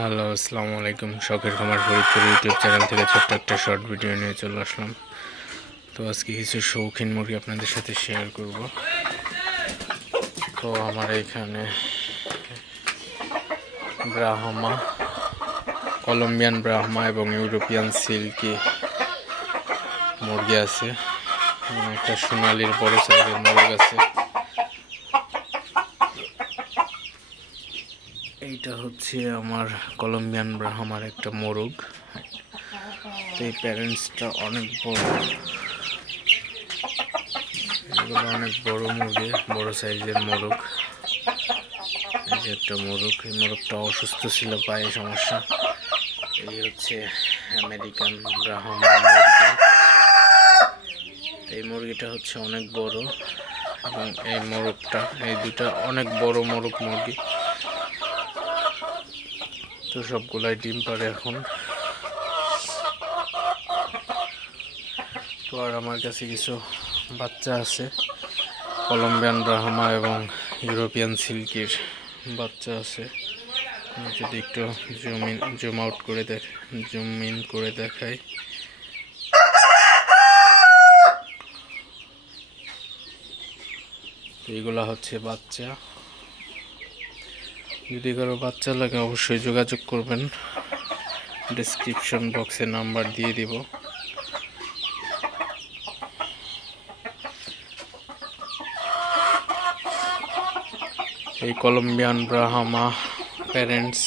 Hello, আসসালামু আলাইকুম। শখের খামার ফরিদপুর ইউটিউব চ্যানেল থেকে ছোট্ট একটা শর্ট ভিডিও নিয়ে চলে আসলাম। তো আজকে কিছু শৌখিন মুরগি আপনাদের সাথে শেয়ার করব। তো আমার এখানে ব্রাহ্মা, কলম্বিয়ান ব্রাহ্মা এবং ইউরোপিয়ান সিল্কি মুরগি আছে এবং একটা সোনালির বড় সাইজের মুরগ আছে। এইটা হচ্ছে আমার কলম্বিয়ান ব্রাহ্মার একটা মোরগ। তো এই প্যারেন্টসটা অনেক বড়, এগুলো অনেক বড় মুরগি, বড় সাইজের মোরগ। এই যে একটা মোরগ, এই মোরগটা অসুস্থ ছিল, পায়ে সমস্যা। এই হচ্ছে আমেরিকান ব্রাহ্মা মুরগি। এই মুরগিটা হচ্ছে অনেক বড় এবং এই মোরগটা, এই দুটা অনেক বড় মোরগ মুরগি। তো সবগুলাই ডিম পারে এখন। তো আর আমার কাছে কিছু বাচ্চা আছে, কলম্বিয়ান ব্রাহ্মা এবং ইউরোপিয়ান সিল্কির বাচ্চা আছে। যদি একটু জুম আউট করে জুম ইন করে দেখাই, এইগুলা হচ্ছে বাচ্চা। যদি কারো বাচ্চা লাগে অবশ্যই যোগাযোগ করবেন, ডেসক্রিপশন বক্সে নাম্বার দিয়ে দিব। এই কলম্বিয়ান ব্রাহ্মা প্যারেন্টস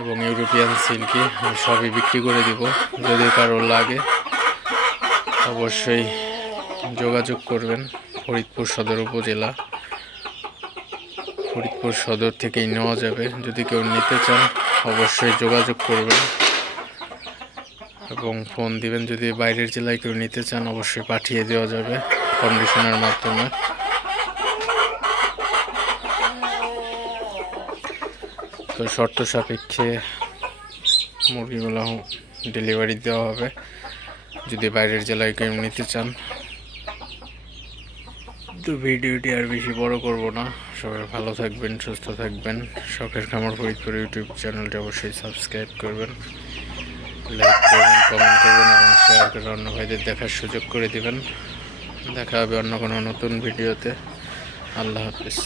এবং ইউরোপিয়ান সিল্কি আমি সবই বিক্রি করে দিব। যদি কারো লাগে অবশ্যই যোগাযোগ করবেন। ফরিদপুর সদর উপজেলা, ফরিদপুর সদর থেকেই নেওয়া যাবে। যদি কেউ নিতে চান অবশ্যই যোগাযোগ করবেন এবং ফোন দিবেন। যদি বাইরের জেলায় কেউ নিতে চান অবশ্যই পাঠিয়ে দেওয়া যাবে কন্ডিশনের মাধ্যমে। তো শর্ত সাপেক্ষে মুরগিগুলো ডেলিভারি দেওয়া হবে যদি বাইরের জেলায় কেউ নিতে চান। তো ভিডিওটি আর বেশি বড় করব না। সবাই ভালো থাকবেন, সুস্থ থাকবেন। শখের খামার ফরিদপুর ইউটিউব চ্যানেলটি অবশ্যই সাবস্ক্রাইব করবেন, লাইক করবেন, কমেন্ট করবেন এবং শেয়ার করে অন্য ভাইদের দেখার সুযোগ করে দিবেন। দেখা হবে অন্য কোনো নতুন ভিডিওতে। আল্লাহ হাফেজ।